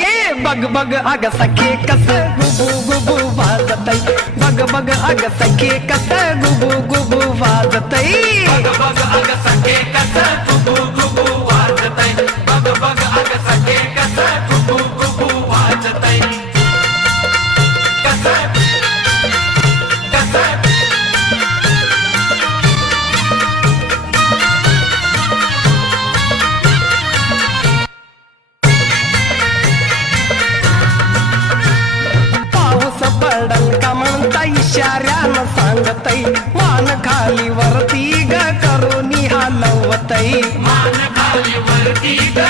ये बग बग अग सखे कस गुबू गुबू वाजतई, बग बग अग सखे कस गुबू गुबू वाजतई, बग बग अग सखे कस गुबू गुबू वाजतई, बग बग अग सखे कस गुबू गुबू वाजतई, कस कस पाऊस पडल का म्हणता इशाऱ्यानं सांगतई, मान खाली वरती ग करून हलवतई, मान खाली वरती ग